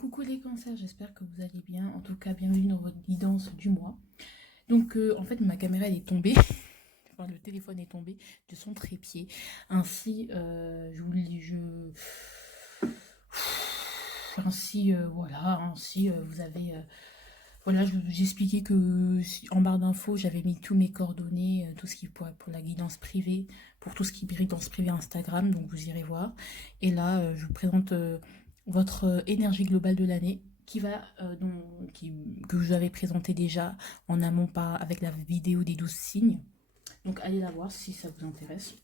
Coucou les cancers, j'espère que vous allez bien. En tout cas, bienvenue dans votre guidance du mois. Donc, en fait, ma caméra elle est tombée. Enfin, le téléphone est tombé de son trépied. Ainsi, je vous le dis, voilà, vous avez... voilà, j'expliquais que en barre d'infos, j'avais mis tous mes coordonnées, tout ce qui pour la guidance privée, pour tout ce qui est guidance privée Instagram, donc vous irez voir. Et là, je vous présente votre énergie globale de l'année que je vous avais présenté déjà en amont avec la vidéo des 12 signes. Donc allez la voir si ça vous intéresse.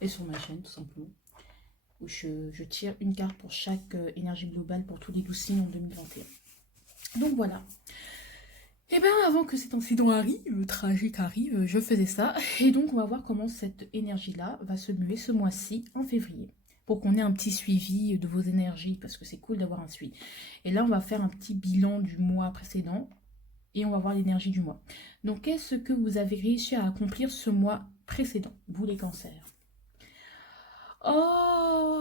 Et sur ma chaîne, tout simplement. Où je tire une carte pour chaque énergie globale pour tous les 12 signes en 2021. Donc voilà. Et bien avant que cet incident arrive, tragique arrive, je faisais ça. Et donc on va voir comment cette énergie-là va se muer ce mois-ci, en février. Pour qu'on ait un petit suivi de vos énergies, parce que c'est cool d'avoir un suivi. Et là on va faire un petit bilan du mois précédent. Et on va voir l'énergie du mois. Donc qu'est-ce que vous avez réussi à accomplir ce mois précédent, vous les cancers? Oh,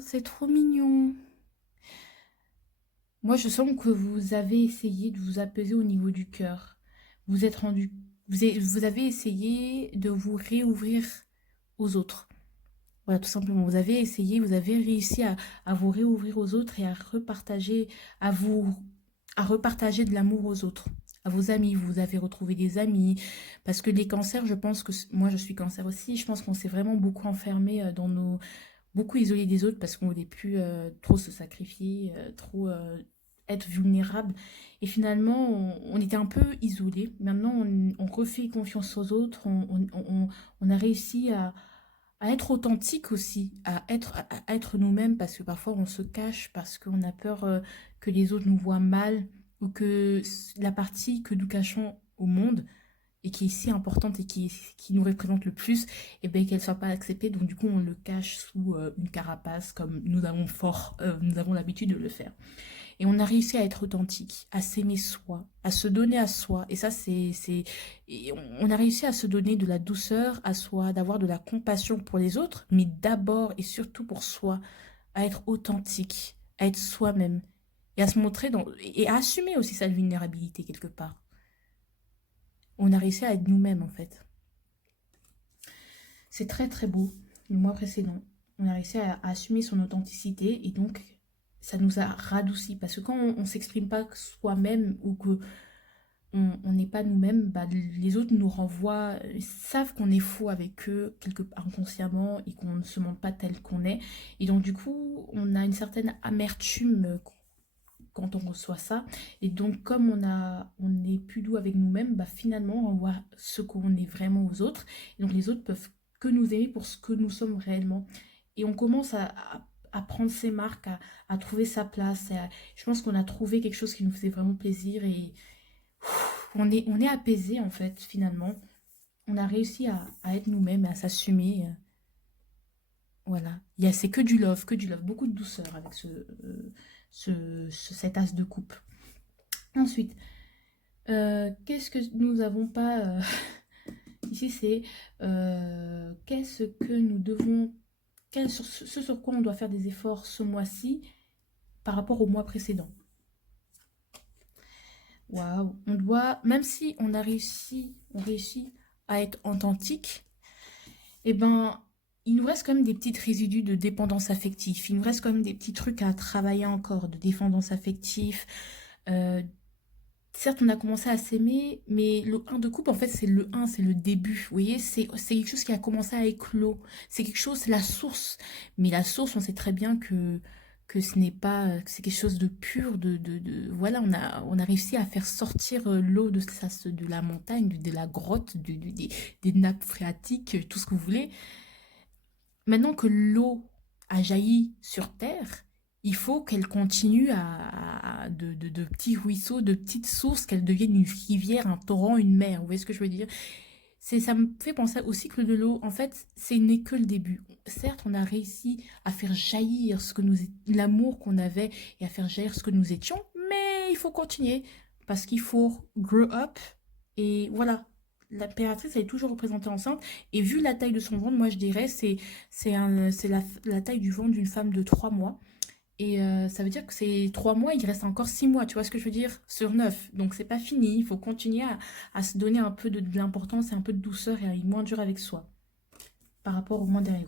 c'est trop mignon. Moi, je sens que vous avez essayé de vous apaiser au niveau du cœur. Vous êtes rendu, vous avez essayé de vous réouvrir aux autres. Voilà, tout simplement. Vous avez essayé, vous avez réussi à vous réouvrir aux autres et à vous, à repartager de l'amour aux autres, à vos amis. Vous avez retrouvé des amis. Parce que les cancers, je pense que, moi je suis cancer aussi, je pense qu'on s'est vraiment beaucoup enfermé beaucoup isolé des autres parce qu'on voulait plus trop se sacrifier, trop être vulnérable. Et finalement, on était un peu isolé. Maintenant, on refait confiance aux autres. On a réussi à être authentique aussi, à être nous-mêmes parce que parfois on se cache parce qu'on a peur que les autres nous voient mal ou que la partie que nous cachons au monde et qui est si importante et qui nous représente le plus, et bien qu'elle ne soit pas acceptée. Donc du coup, on le cache sous une carapace comme nous avons l'habitude de le faire. Et on a réussi à être authentique, à s'aimer soi, à se donner à soi. Et ça, on a réussi à se donner de la douceur à soi, d'avoir de la compassion pour les autres, mais d'abord et surtout pour soi, à être authentique, à être soi-même, et à se montrer et à assumer aussi sa vulnérabilité quelque part. On a réussi à être nous-mêmes en fait. C'est très très beau. Le mois précédent, on a réussi à assumer son authenticité et donc ça nous a radouci parce que quand on ne s'exprime pas soi-même ou que on n'est pas nous-mêmes, bah, les autres nous renvoient, ils savent qu'on est faux avec eux quelque part inconsciemment et qu'on ne se montre pas tel qu'on est. Et donc du coup, on a une certaine amertume quand on reçoit ça. Et donc comme on est plus doux avec nous-mêmes, bah, finalement on voit ce qu'on est vraiment aux autres. Et donc les autres peuvent que nous aimer pour ce que nous sommes réellement. Et on commence à prendre ses marques, à trouver sa place. Je pense qu'on a trouvé quelque chose qui nous faisait vraiment plaisir et on est apaisé en fait finalement. On a réussi à être nous-mêmes, à s'assumer. Voilà. C'est que du love, beaucoup de douceur avec cet as de coupe. Ensuite, qu'est-ce que nous n'avons pas ici, c'est qu'est-ce que nous devons, ce sur quoi on doit faire des efforts ce mois-ci par rapport au mois précédent. Waouh, on doit, même si on réussit à être authentique, eh ben, il nous reste quand même des petits résidus de dépendance affective. Il nous reste quand même des petits trucs à travailler encore, de dépendance affective. Certes, on a commencé à s'aimer, mais le 1 de couple, en fait, c'est le 1, c'est le début. Vous voyez, c'est quelque chose qui a commencé à éclore. C'est quelque chose, c'est la source. Mais la source, on sait très bien que ce n'est pas, que c'est quelque chose de pur, voilà, on a réussi à faire sortir l'eau de la montagne, de la grotte, des nappes phréatiques, tout ce que vous voulez. Maintenant que l'eau a jailli sur Terre, il faut qu'elle continue de petits ruisseaux, de petites sources, qu'elle devienne une rivière, un torrent, une mer. Vous voyez ce que je veux dire? Ça me fait penser au cycle de l'eau. En fait, ce n'est que le début. Certes, on a réussi à faire jaillir l'amour qu'on avait et à faire jaillir ce que nous étions, mais il faut continuer parce qu'il faut grow up et voilà. L'impératrice, elle est toujours représentée enceinte. Et vu la taille de son ventre, moi je dirais, c'est la taille du ventre d'une femme de 3 mois. Et ça veut dire que c'est 3 mois, il reste encore 6 mois, tu vois ce que je veux dire? Sur 9. Donc c'est pas fini, il faut continuer à se donner un peu de l'importance et un peu de douceur et à être moins dur avec soi par rapport au mois dernier.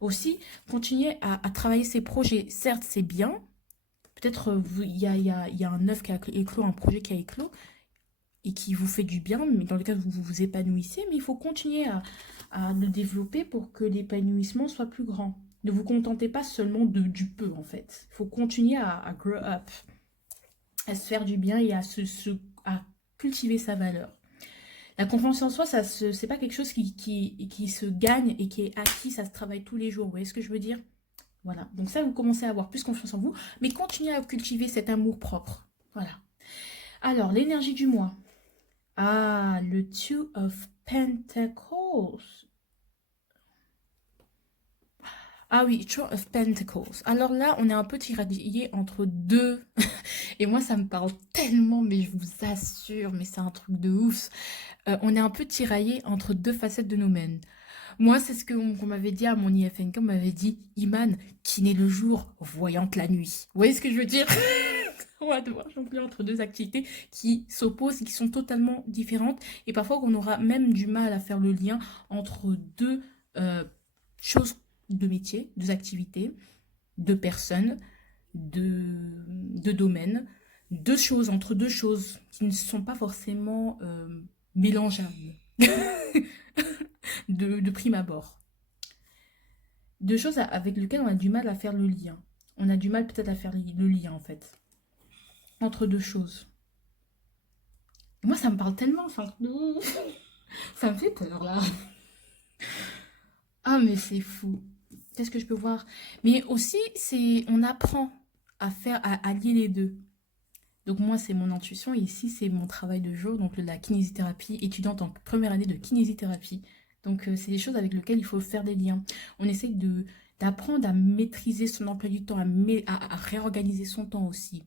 Aussi, continuer à travailler ses projets. Certes, c'est bien. Peut-être il y a un œuf qui a éclos, un projet qui a éclos et qui vous fait du bien, mais dans lequel vous vous épanouissez, mais il faut continuer à le développer pour que l'épanouissement soit plus grand. Ne vous contentez pas seulement du peu, en fait. Il faut continuer à grow up, à se faire du bien et à cultiver sa valeur. La confiance en soi, c'est pas quelque chose qui se gagne et qui est acquis, ça se travaille tous les jours. Vous voyez ce que je veux dire? Voilà. Donc ça, vous commencez à avoir plus confiance en vous, mais continuez à cultiver cet amour propre. Voilà. Alors, l'énergie du mois. Ah, le Two of Pentacles. Ah oui, Two of Pentacles. Alors là, on est un peu tiraillé entre deux. Et moi, ça me parle tellement, mais je vous assure, mais c'est un truc de ouf. On est un peu tiraillé entre deux facettes de nous-mêmes. Moi, c'est ce qu'on m'avait dit à mon IFNK, on m'avait dit, Iman, qui naît le jour, voyante la nuit. Vous voyez ce que je veux dire? On va devoir jongler entre deux activités qui s'opposent et qui sont totalement différentes. Et parfois, on aura même du mal à faire le lien entre deux choses de métier, deux activités, deux personnes, deux domaines, entre deux choses qui ne sont pas forcément mélangeables de prime abord. Deux choses avec lesquelles on a du mal à faire le lien. On a du mal peut-être à faire le lien en fait entre deux choses. Moi, ça me parle tellement, enfin, ça me fait peur là. Ah, mais c'est fou. Qu'est-ce que je peux voir? Mais aussi, on apprend à lier les deux. Donc moi, c'est mon intuition et ici, c'est mon travail de jour, donc la kinésithérapie, étudiante en première année de kinésithérapie. Donc c'est des choses avec lesquelles il faut faire des liens. On essaye d'apprendre à maîtriser son emploi du temps, à réorganiser son temps aussi,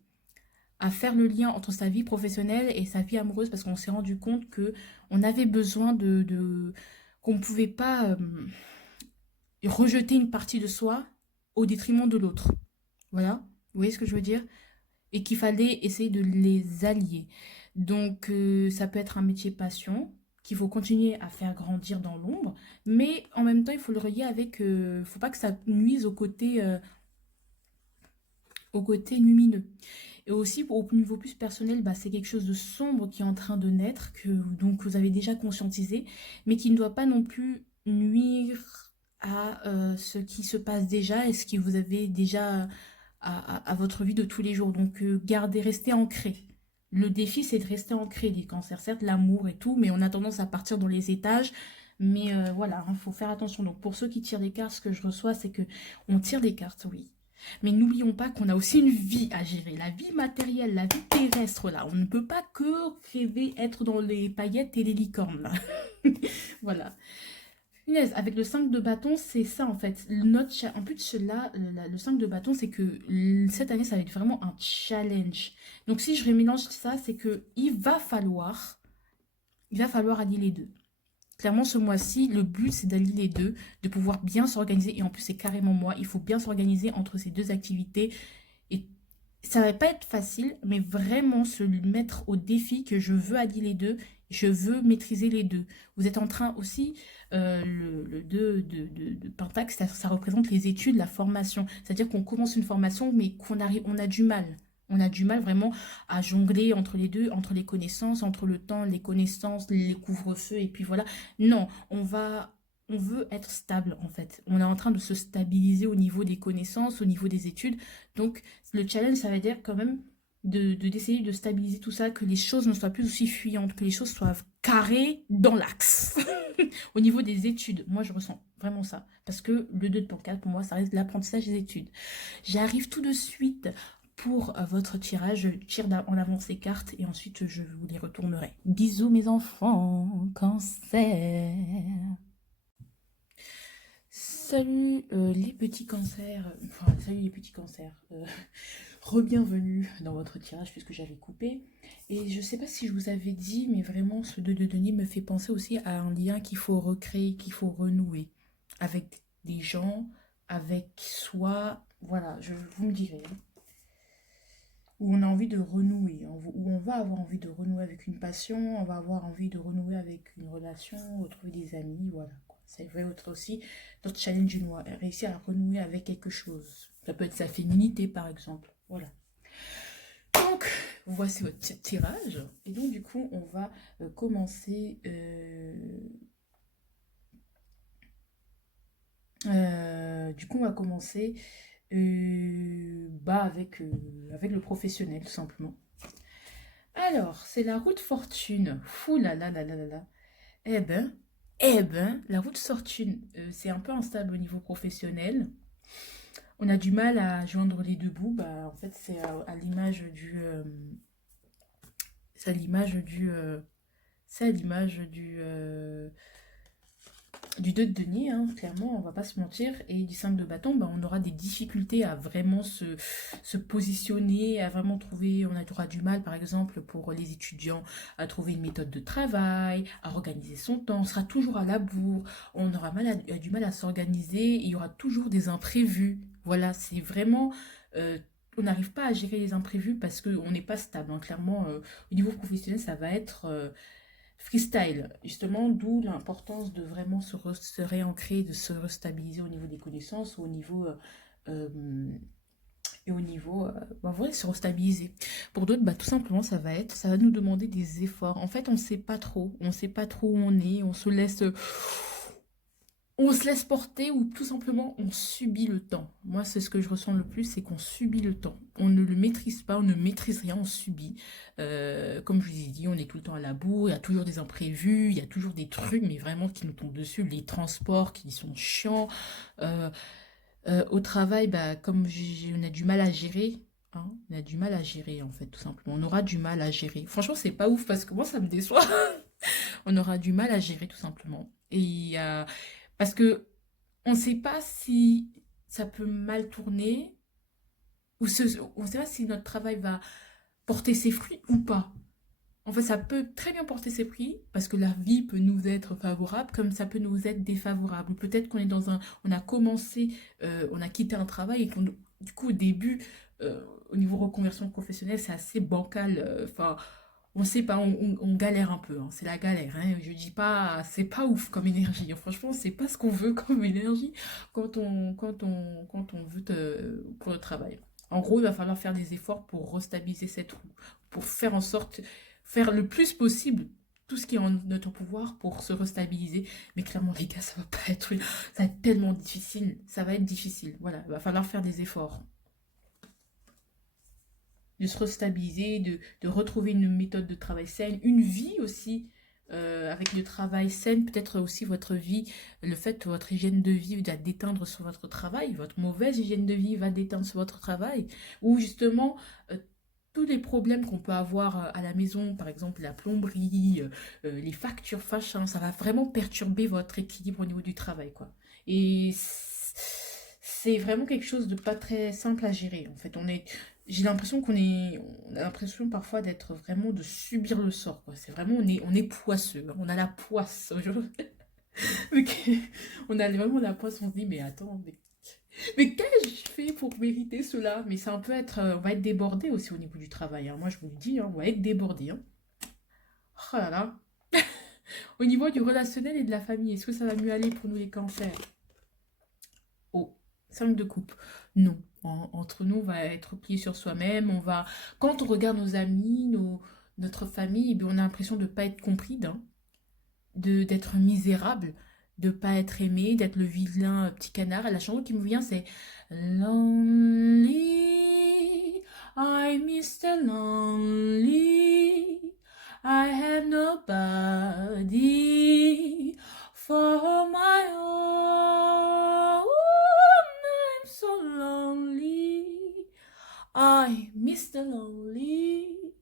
à faire le lien entre sa vie professionnelle et sa vie amoureuse parce qu'on s'est rendu compte que on avait besoin qu'on ne pouvait pas rejeter une partie de soi au détriment de l'autre. Voilà, vous voyez ce que je veux dire? Et qu'il fallait essayer de les allier. Donc, ça peut être un métier passion qu'il faut continuer à faire grandir dans l'ombre, mais en même temps, il faut le relier avec... faut pas que ça nuise au côté lumineux. Et aussi, au niveau plus personnel, bah, c'est quelque chose de sombre qui est en train de naître, que donc vous avez déjà conscientisé, mais qui ne doit pas non plus nuire à ce qui se passe déjà et ce que vous avez déjà à votre vie de tous les jours. Donc, gardez, restez ancré. Le défi, c'est de rester ancré, les cancers, certes, l'amour et tout, mais on a tendance à partir dans les étages. Mais voilà, il faut faire attention. Donc, pour ceux qui tirent les cartes, ce que je reçois, c'est que on tire des cartes, oui. Mais n'oublions pas qu'on a aussi une vie à gérer. La vie matérielle, la vie terrestre, là. On ne peut pas que rêver être dans les paillettes et les licornes, là. Voilà. Punaise, avec le 5 de bâton, c'est ça en fait. En plus, là, le 5 de bâton, c'est que cette année, ça va être vraiment un challenge. Donc, si je remélange ça, c'est que il va falloir allier les deux. Clairement, ce mois-ci, le but, c'est d'allier les deux, de pouvoir bien s'organiser. Et en plus, c'est carrément moi. Il faut bien s'organiser entre ces deux activités. Et ça va pas être facile, mais vraiment se mettre au défi que je veux allier les deux. Je veux maîtriser les deux. Vous êtes en train aussi, le 2 de Pentacle, ça représente les études, la formation. C'est-à-dire qu'on commence une formation, mais on a du mal. On a du mal vraiment à jongler entre les deux, entre les connaissances, entre le temps, les connaissances, les couvre-feux, et puis voilà. Non, on veut être stable en fait. On est en train de se stabiliser au niveau des connaissances, au niveau des études. Donc, le challenge, ça va être quand même d'essayer de stabiliser tout ça, que les choses ne soient plus aussi fuyantes, que les choses soient carrées dans l'axe. Au niveau des études, moi, je ressens vraiment ça. Parce que le 2 de Pentacle, pour moi, ça reste l'apprentissage des études. J'arrive tout de suite pour votre tirage. Je tire en avant ces cartes et ensuite, je vous les retournerai. Bisous, mes enfants. Cancer. Salut les petits cancers, enfin salut les petits cancers, re-bienvenue dans votre tirage puisque j'avais coupé. Et je sais pas si je vous avais dit, mais vraiment ce 2 de denier me fait penser aussi à un lien qu'il faut recréer, qu'il faut renouer avec des gens, avec soi, Voilà, vous me direz, hein. Où on a envie de renouer, où on va avoir envie de renouer avec une passion, on va avoir envie de renouer avec une relation, retrouver des amis, voilà, quoi. C'est vrai, autre aussi, notre challenge, nous, réussir à renouer avec quelque chose. Ça peut être sa féminité, par exemple. Voilà. Donc, voici votre tirage. Et donc, du coup, on va commencer. Du coup, on va commencer avec le professionnel, tout simplement. Alors, c'est la route fortune. Fou là là là là là là. Eh ben, la route fortune, c'est un peu instable au niveau professionnel. On a du mal à joindre les deux bouts. Bah, en fait, c'est à l'image c'est à l'image du, c'est à l'image du 2 de denier, hein, clairement, on va pas se mentir, et du 5 de bâton, bah, on aura des difficultés à vraiment se positionner, à vraiment trouver, on aura du mal, par exemple, pour les étudiants, à trouver une méthode de travail, à organiser son temps, on sera toujours à la bourre, on aura du mal à s'organiser, il y aura toujours des imprévus. Voilà, c'est vraiment... on n'arrive pas à gérer les imprévus parce qu'on n'est pas stable, hein. Clairement, au niveau professionnel, ça va être freestyle, justement, d'où l'importance de vraiment se réancrer, de se restabiliser au niveau des connaissances, au niveau et au niveau, bah, voilà, se restabiliser. Pour d'autres, bah, tout simplement, ça va nous demander des efforts. En fait, on sait pas trop où on se laisse porter ou tout simplement on subit le temps. Moi, c'est ce que je ressens le plus, c'est qu'on subit le temps. On ne le maîtrise pas, on ne maîtrise rien, on subit. Comme je vous ai dit, on est tout le temps à la bourre, il y a toujours des imprévus, il y a toujours des trucs, mais vraiment qui nous tombent dessus, les transports qui sont chiants. Euh, au travail, bah, on a du mal à gérer. Hein, on a du mal à gérer, en fait, tout simplement. On aura du mal à gérer. Franchement, c'est pas ouf parce que moi, ça me déçoit. On aura du mal à gérer, tout simplement. Et parce que on ne sait pas si ça peut mal tourner on ne sait pas si notre travail va porter ses fruits ou pas. En fait, ça peut très bien porter ses fruits parce que la vie peut nous être favorable comme ça peut nous être défavorable. Ou peut-être qu'on est on a commencé, on a quitté un travail et du coup, au début, au niveau reconversion professionnelle, c'est assez bancal. Enfin, on sait pas, on galère un peu, hein. C'est la galère, hein. Je dis pas, c'est pas ouf comme énergie, hein. Franchement, c'est pas ce qu'on veut comme énergie quand on veut pour le travail. En gros, il va falloir faire des efforts pour restabiliser cette roue, pour faire en sorte, faire le plus possible tout ce qui est en notre pouvoir pour se restabiliser. Mais clairement, les gars, ça va être tellement difficile, ça va être difficile. Voilà, il va falloir faire des efforts de se restabiliser, de retrouver une méthode de travail saine, une vie aussi avec le travail sain, peut-être aussi votre vie, le fait que votre hygiène de vie va déteindre sur votre travail, votre mauvaise hygiène de vie va déteindre sur votre travail, ou justement tous les problèmes qu'on peut avoir à la maison, par exemple la plomberie, les factures fâchantes, ça va vraiment perturber votre équilibre au niveau du travail, quoi. Et c'est vraiment quelque chose de pas très simple à gérer. En fait, j'ai l'impression on a l'impression parfois d'être vraiment de subir le sort, quoi. C'est vraiment, on est poisseux, hein. On a la poisse. Ok. On a vraiment la poisse. On se dit, mais attends, mais qu'ai-je fait pour mériter cela? Mais ça peut être, on va être débordé aussi au niveau du travail, hein. Moi, je vous le dis, hein, on va être débordé, hein. Oh là là. Au niveau du relationnel et de la famille, est-ce que ça va mieux aller pour nous les cancers? Oh, 5 de coupe. Non. Entre nous, on va être plié sur soi-même. Quand on regarde nos amis, notre famille, eh bien, on a l'impression de ne pas être compris, hein, d'être misérable, de ne pas être aimé, d'être le vilain petit canard. Et la chanson qui me vient, c'est Lonely, I Mr. Lonely, I have nobody for my own. I'm so lonely. I, Mr. Lonely,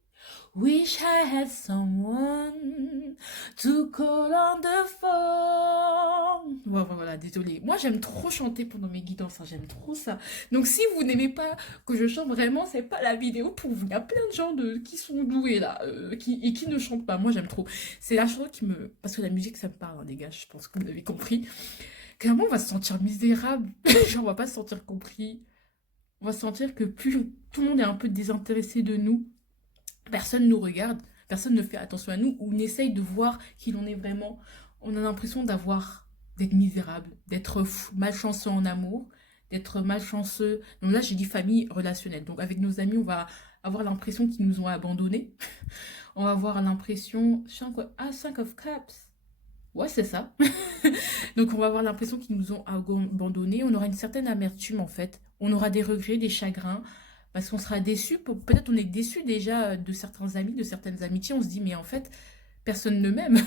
wish I had someone to call on the phone. Voilà, désolé. Moi, j'aime trop chanter pendant mes guidances, hein, j'aime trop ça. Donc, si vous n'aimez pas que je chante vraiment, c'est pas la vidéo pour vous. Il y a plein de gens qui sont doués là, et qui ne chantent pas. Moi, j'aime trop. C'est la chanson qui me... Parce que la musique, ça me parle, hein, les gars, je pense que vous l'avez compris. Clairement, on va se sentir misérable. Genre, on va pas se sentir compris. on va sentir que plus tout le monde est un peu désintéressé de nous, personne nous regarde, personne ne fait attention à nous, ou on essaye de voir qui l'on est vraiment. On a l'impression d'être misérable, d'être malchanceux en amour, d'être malchanceux. Donc là, j'ai dit famille relationnelle. Donc avec nos amis, on va avoir l'impression qu'ils nous ont abandonnés. On va avoir l'impression... Ah, 5 of Cups. Ouais, c'est ça. Donc on va avoir l'impression qu'ils nous ont abandonnés. On aura une certaine amertume en fait. On aura des regrets, des chagrins. Parce qu'on sera déçu. Peut-être on est déçu déjà de certains amis, de certaines amitiés. On se dit, mais en fait, personne ne m'aime.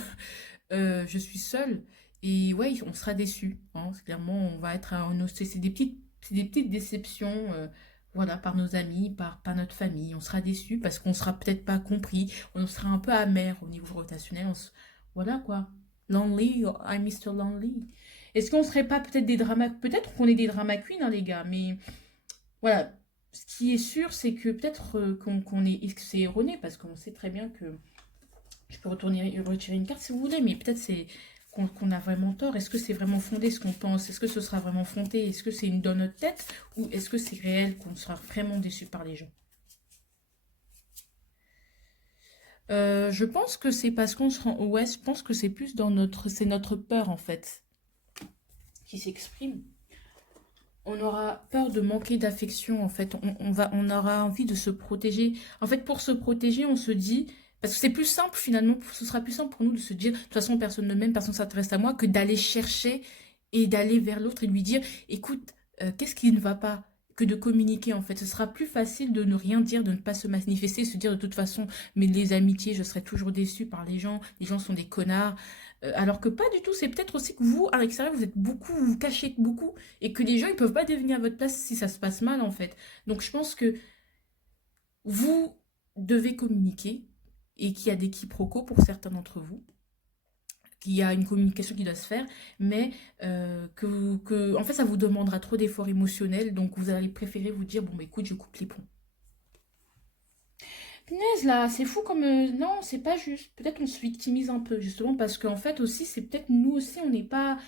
Je suis seule. Et ouais, on sera déçu. Hein. Clairement, on va être c'est des petites déceptions. Voilà, par nos amis, par notre famille. On sera déçu parce qu'on sera peut-être pas compris. On sera un peu amer au niveau relationnel. Voilà quoi. Lonely, I'm Mr. Lonely. Est-ce qu'on serait pas peut-être des dramas... Peut-être qu'on est des drama queens, hein, les gars, mais voilà. Ce qui est sûr, c'est que peut-être qu'on est... C'est erroné, parce qu'on sait très bien que... Je peux retirer une carte si vous voulez, mais peut-être c'est qu'on a vraiment tort. Est-ce que c'est vraiment fondé ce qu'on pense? Est-ce que ce sera vraiment fondé? Est-ce que c'est dans notre tête? Ou est-ce que c'est réel qu'on sera vraiment déçu par les gens? Je pense que c'est parce qu'on se rend... Ouais, je pense que c'est plus dans notre... C'est notre peur, en fait, qui s'exprime. On aura peur de manquer d'affection, en fait. On aura envie de se protéger. En fait, pour se protéger, on se dit... Parce que c'est plus simple, finalement, ce sera plus simple pour nous de se dire, de toute façon, personne ne m'aime, personne ne s'intéresse à moi, que d'aller chercher et d'aller vers l'autre et lui dire, écoute, qu'est-ce qui ne va pas? Que de communiquer, en fait. Ce sera plus facile de ne rien dire, de ne pas se manifester, se dire de toute façon, mais les amitiés, je serai toujours déçue par les gens sont des connards. Alors que pas du tout, c'est peut-être aussi que vous, à l'extérieur, vous êtes beaucoup, vous vous cachez beaucoup, et que les gens, ils peuvent pas devenir à votre place si ça se passe mal, en fait. Donc je pense que vous devez communiquer, et qu'il y a des quiproquos pour certains d'entre vous, qu'il y a une communication qui doit se faire, mais en fait, ça vous demandera trop d'efforts émotionnels, donc vous allez préférer vous dire, bon, bah, écoute, je coupe les ponts. Punaise, là, c'est fou comme... non, c'est pas juste. Peut-être on se victimise un peu, justement, parce qu'en fait, aussi, c'est peut-être nous aussi, on n'est pas...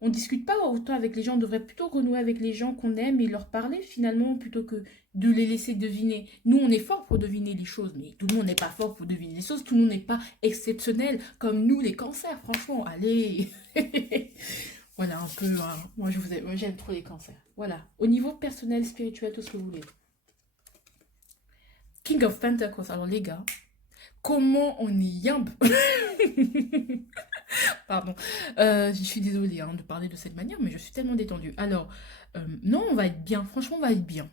On discute pas autant avec les gens, on devrait plutôt renouer avec les gens qu'on aime et leur parler, finalement, plutôt que de les laisser deviner. Nous, on est fort pour deviner les choses, mais tout le monde n'est pas fort pour deviner les choses, tout le monde n'est pas exceptionnel, comme nous, les cancers, franchement, allez. Voilà, un peu... hein. Moi, moi, j'aime trop les cancers. Voilà. Au niveau personnel, spirituel, tout ce que vous voulez. King of Pentacles. Alors les gars, comment on est yimbe. Pardon. Je suis désolée hein, de parler de cette manière, mais je suis tellement détendue. Alors, non, on va être bien. Franchement, on va être bien.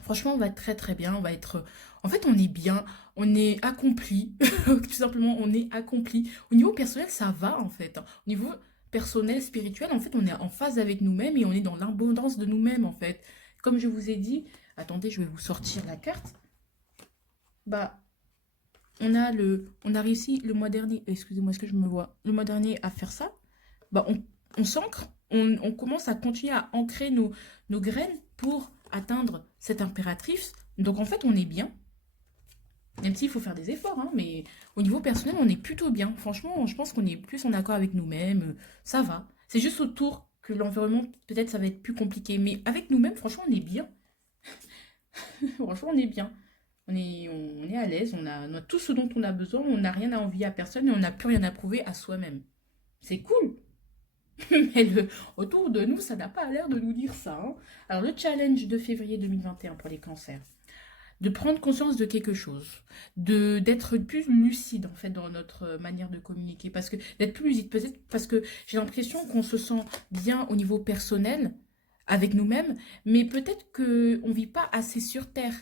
Franchement, on va être très très bien. On va être... En fait, on est bien. On est accompli. Tout simplement, on est accompli. Au niveau personnel, ça va en fait. Au niveau personnel, spirituel, en fait, on est en phase avec nous-mêmes et on est dans l'abondance de nous-mêmes en fait. Comme je vous ai dit... Attendez, je vais vous sortir la carte. Bah, on a réussi le mois dernier, excusez-moi, est-ce que je me vois, le mois dernier à faire ça. Bah, on s'ancre, on commence à continuer à ancrer nos graines pour atteindre cette impératrice. Donc en fait, on est bien, même s'il faut faire des efforts, hein, mais au niveau personnel, on est plutôt bien. Franchement, je pense qu'on est plus en accord avec nous-mêmes, ça va. C'est juste autour que l'environnement, peut-être ça va être plus compliqué, mais avec nous-mêmes, franchement, on est bien. Franchement, on est bien. On est à l'aise, on a tout ce dont on a besoin, on n'a rien à envier à personne et on n'a plus rien à prouver à soi-même. C'est cool. Mais autour de nous, ça n'a pas l'air de nous dire ça. Hein. Alors, le challenge de février 2021 pour les cancers, de prendre conscience de quelque chose, d'être plus lucide en fait dans notre manière de communiquer, parce que d'être plus lucide, peut-être parce que j'ai l'impression qu'on se sent bien au niveau personnel avec nous-mêmes, mais peut-être qu'on ne vit pas assez sur Terre.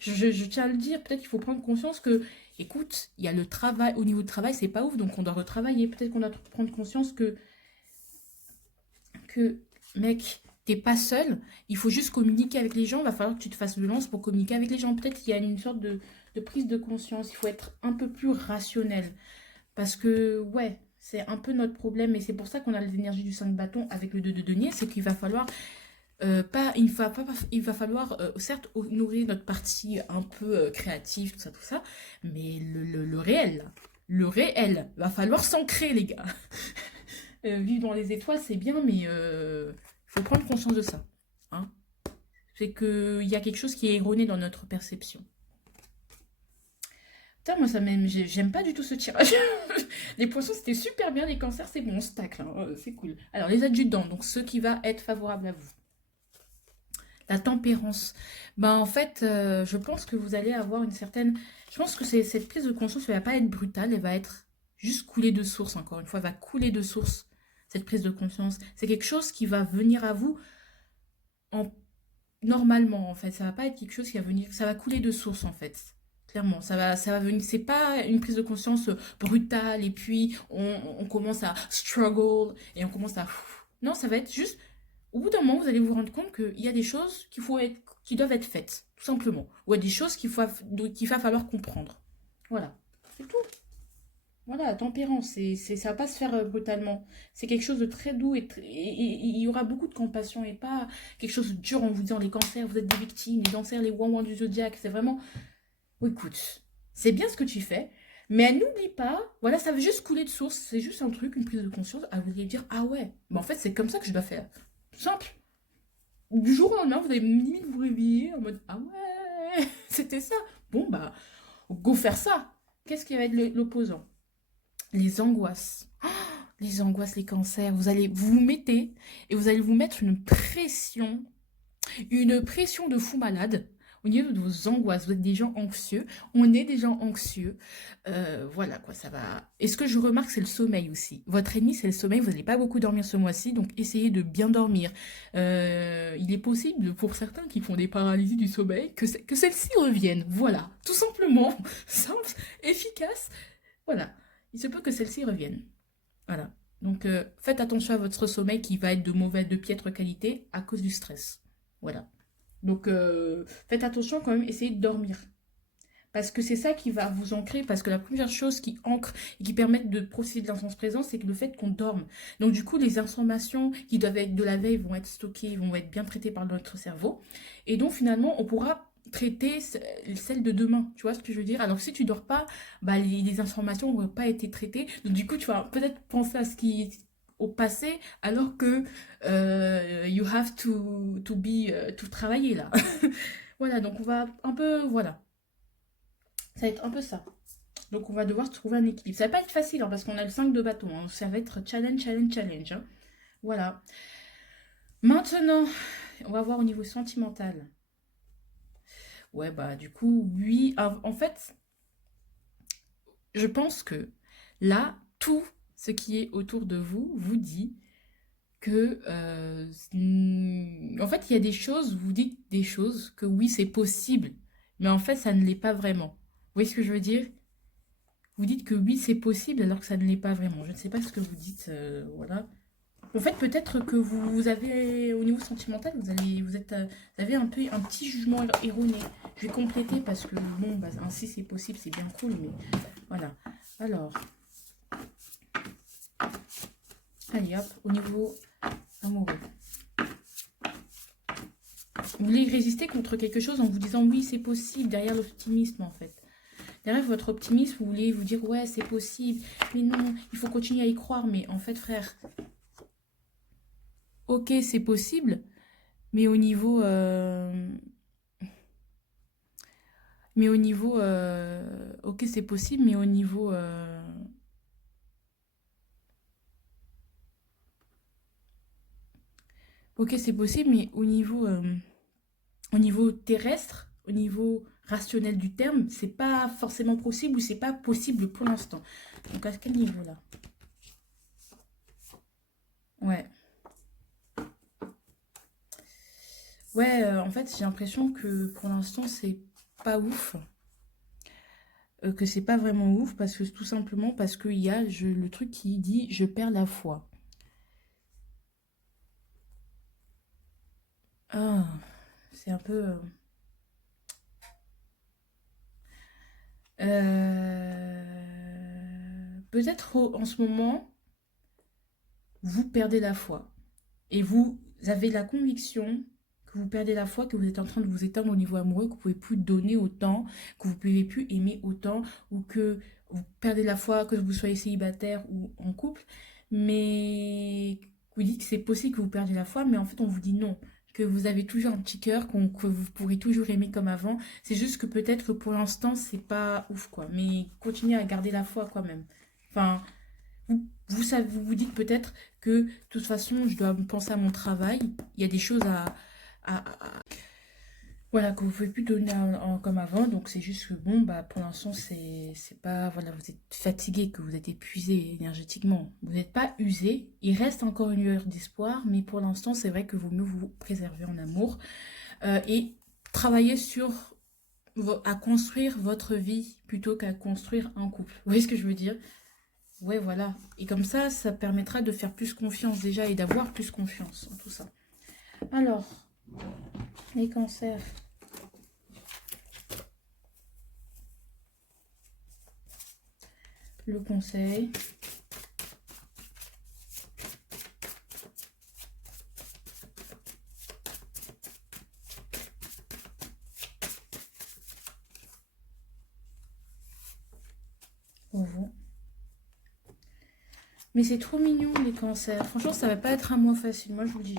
Je tiens à le dire, peut-être qu'il faut prendre conscience que, écoute, il y a le travail, au niveau du travail, c'est pas ouf, donc on doit retravailler. Peut-être qu'on doit prendre conscience que, mec, t'es pas seul, il faut juste communiquer avec les gens, il va falloir que tu te fasses violence pour communiquer avec les gens. Peut-être qu'il y a une sorte de prise de conscience, il faut être un peu plus rationnel. Parce que, ouais, c'est un peu notre problème, et c'est pour ça qu'on a les énergies du 5 bâtons avec le 2 de denier, c'est qu'il va falloir il va falloir, certes, nourrir notre partie un peu créative, tout ça, mais le réel, va falloir s'ancrer, les gars. Vivre dans les étoiles, c'est bien, mais il faut prendre conscience de ça. Hein. C'est qu'il y a quelque chose qui est erroné dans notre perception. Putain, moi, ça m'aime. J'aime pas du tout ce tirage. Les poissons, c'était super bien. Les cancers, c'est bon, on se tacle, hein, c'est cool. Alors, les adjudants, donc ce qui va être favorable à vous. La tempérance. Ben, en fait, je pense que vous allez avoir une certaine... Je pense que cette prise de conscience, elle va pas être brutale, elle va être juste coulée de source, encore une fois. Elle va couler de source, cette prise de conscience. C'est quelque chose qui va venir à vous en... normalement, en fait. Ça va pas être quelque chose qui va venir... Ça va couler de source, en fait. Clairement, ça va venir. C'est pas une prise de conscience brutale et puis on commence à struggle et on commence à... Non, ça va être juste au bout d'un moment, vous allez vous rendre compte qu'il y a des choses qui doivent être faites, tout simplement. Ou il y a des choses qu'il va falloir comprendre. Voilà, c'est tout. Voilà, la tempérance, ça va pas se faire brutalement. C'est quelque chose de très doux et il y aura beaucoup de compassion et pas quelque chose de dur en vous disant les cancers, vous êtes des victimes, les cancers, les ouin du zodiaque. C'est vraiment, oh, écoute, c'est bien ce que tu fais, mais n'oublie pas, voilà, ça va juste couler de source. C'est juste un truc, une prise de conscience. À vous allez dire, ah ouais, mais en fait, c'est comme ça que je dois faire. Simple. Du jour au lendemain, vous allez limite vous réveiller en mode ah ouais, c'était ça. Bon, bah, go faire ça. Qu'est-ce qui va être l'opposant? Les angoisses. Les angoisses, les cancers. Vous allez vous mettez et vous allez vous mettre une pression de fou malade au niveau de vos angoisses. Vous êtes des gens anxieux. On est des gens anxieux. Voilà quoi, ça va. Et ce que je remarque, c'est le sommeil aussi. Votre ennemi, c'est le sommeil. Vous n'allez pas beaucoup dormir ce mois-ci, donc essayez de bien dormir. Il est possible pour certains qui font des paralysies du sommeil que celles-ci reviennent. Voilà, tout simplement, simple, efficace. Voilà, il se peut que celles-ci reviennent. Voilà. Donc faites attention à votre sommeil qui va être de piètre qualité à cause du stress. Voilà. Donc, faites attention quand même, essayez de dormir. Parce que c'est ça qui va vous ancrer. Parce que la première chose qui ancre et qui permet de procéder de l'instant présent, c'est que le fait qu'on dorme. Donc, du coup, les informations qui doivent être de la veille vont être stockées, vont être bien traitées par notre cerveau. Et donc, finalement, on pourra traiter celles de demain. Tu vois ce que je veux dire? Alors, si tu dors pas, bah, les informations n'ont pas été traitées. Donc, du coup, tu vas peut-être penser à ce qui au passé alors que you have to travailler là. Voilà, donc on va un peu, voilà, ça va être un peu ça. Donc on va devoir trouver un équilibre. Ça va pas être facile hein, parce qu'on a le 5 de bâton. Hein. Ça va être challenge, challenge, challenge. Hein. Voilà. Maintenant, on va voir au niveau sentimental. Ouais, bah du coup, oui. En fait, je pense que là, tout ce qui est autour de vous vous dit que, en fait, il y a des choses, vous dites des choses que oui, c'est possible, mais en fait, ça ne l'est pas vraiment. Vous voyez ce que je veux dire? Vous dites que oui, c'est possible, alors que ça ne l'est pas vraiment. Je ne sais pas ce que vous dites, voilà. En fait, peut-être que vous avez, au niveau sentimental, vous avez un peu un petit jugement erroné. Je vais compléter parce que, bon, bah, ainsi c'est possible, c'est bien cool, mais voilà. Alors, allez hop, au niveau amoureux. Vous voulez résister contre quelque chose en vous disant oui, c'est possible, derrière l'optimisme en fait. Derrière votre optimisme, vous voulez vous dire ouais, c'est possible, mais non, il faut continuer à y croire. Mais en fait, frère, ok, c'est possible, mais au niveau. Ok, c'est possible, mais au niveau. Ok, c'est possible, mais au niveau terrestre, au niveau rationnel du terme, c'est pas forcément possible ou c'est pas possible pour l'instant. Donc à quel niveau là? Ouais. Ouais, en fait, j'ai l'impression que pour l'instant, c'est pas ouf. Que c'est pas vraiment ouf parce que tout simplement parce qu'il y a le truc qui dit je perds la foi. Ah, c'est un peu. Peut-être en ce moment, vous perdez la foi. Et vous avez la conviction que vous perdez la foi, que vous êtes en train de vous éteindre au niveau amoureux, que vous pouvez plus donner autant, que vous pouvez plus aimer autant, ou que vous perdez la foi, que vous soyez célibataire ou en couple, mais vous dites que c'est possible que vous perdiez la foi, mais en fait on vous dit non. que vous avez toujours un petit cœur, que vous pourrez toujours aimer comme avant. C'est juste que peut-être que pour l'instant, c'est pas ouf, quoi. Mais continuez à garder la foi quand même. Enfin, vous vous dites peut-être que de toute façon, je dois penser à mon travail. Il y a des choses voilà, que vous pouvez plus donner comme avant. Donc c'est juste que bon, bah pour l'instant, c'est pas. Voilà, vous êtes fatigué, que vous êtes épuisé énergétiquement. Vous n'êtes pas usé. Il reste encore une lueur d'espoir, mais pour l'instant, c'est vrai que vaut mieux vous préserver en amour et travailler à construire votre vie plutôt qu'à construire un couple. Vous voyez ce que je veux dire? Ouais, voilà. Et comme ça permettra de faire plus confiance déjà et d'avoir plus confiance en tout ça. Alors, les cancers. Le conseil. Pour vous. Mais c'est trop mignon les cancers. Franchement, ça va pas être un mois facile, moi je vous le dis.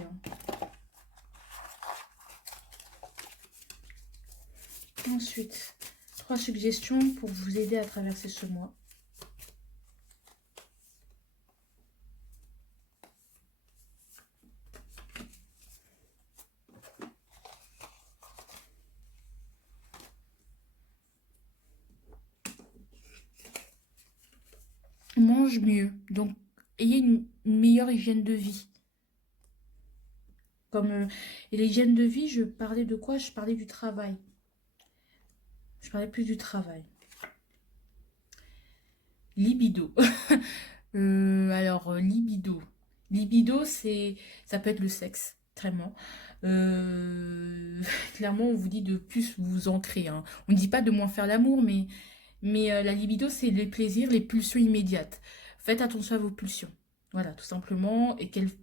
Ensuite, 3 suggestions pour vous aider à traverser ce mois. Mange mieux. Donc, ayez une meilleure hygiène de vie. Et l'hygiène de vie, je parlais de quoi? Je parlais du travail. Je parlais plus du travail. Libido. Alors, libido. Libido, ça peut être le sexe, clairement. Clairement, on vous dit de plus vous ancrer. Hein. On ne dit pas de moins faire l'amour, mais la libido, c'est les plaisirs, les pulsions immédiates. Faites attention à vos pulsions. Voilà, tout simplement.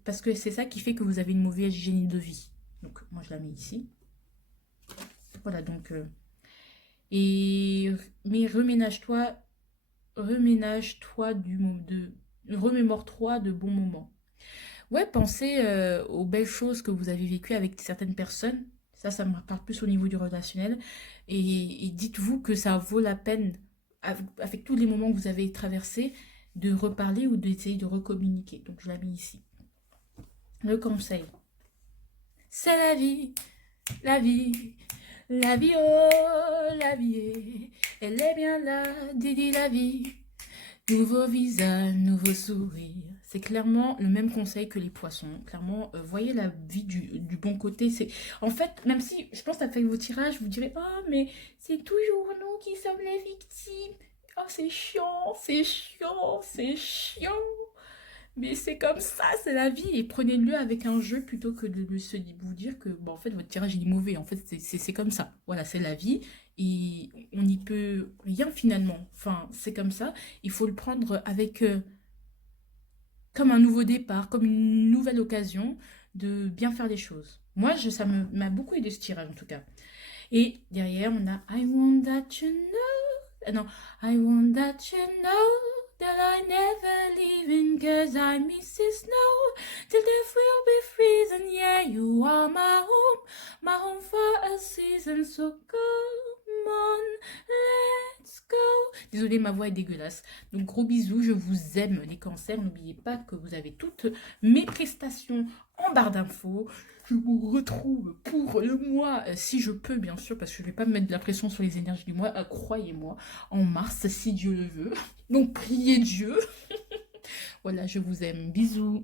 Parce que c'est ça qui fait que vous avez une mauvaise hygiène de vie. Donc, moi, je la mets ici. Voilà, donc... mais remémore-toi de bons moments. Ouais, pensez aux belles choses que vous avez vécues avec certaines personnes. Ça me parle plus au niveau du relationnel. Et dites-vous que ça vaut la peine, avec tous les moments que vous avez traversés, de reparler ou d'essayer de recommuniquer. Donc, je l'ai mis ici. Le conseil. C'est la vie, la vie, la vie, oh, la vie, elle est bien là, Didi la vie. Nouveau visage, nouveau sourire. C'est clairement le même conseil que les poissons. Clairement, voyez la vie du bon côté. En fait, même si je pense qu'avec vos tirages, vous direz « Oh, mais c'est toujours nous qui sommes les victimes. Oh, c'est chiant, c'est chiant, c'est chiant. » Mais c'est comme ça, c'est la vie. Et prenez-le avec un jeu plutôt que de vous dire que bon, en fait, votre tirage il est mauvais. En fait, c'est comme ça. Voilà, c'est la vie. Et on n'y peut rien finalement. Enfin, c'est comme ça. Il faut le prendre avec comme un nouveau départ, comme une nouvelle occasion de bien faire les choses. Moi, ça m'a beaucoup aidé ce tirage en tout cas. Et derrière, on a I want that you know. Non, I want that you know. That I never leaving cause I miss the snow till death will be freezing. Yeah, you are my home for a season. So come on, let's go. Désolée, ma voix est dégueulasse. Donc gros bisous, je vous aime les cancers. N'oubliez pas que vous avez toutes mes prestations en barre d'infos. Je vous retrouve pour le mois, si je peux bien sûr, parce que je ne vais pas me mettre de la pression sur les énergies du mois, croyez-moi, en mars, si Dieu le veut. Donc priez Dieu. Voilà, je vous aime. Bisous.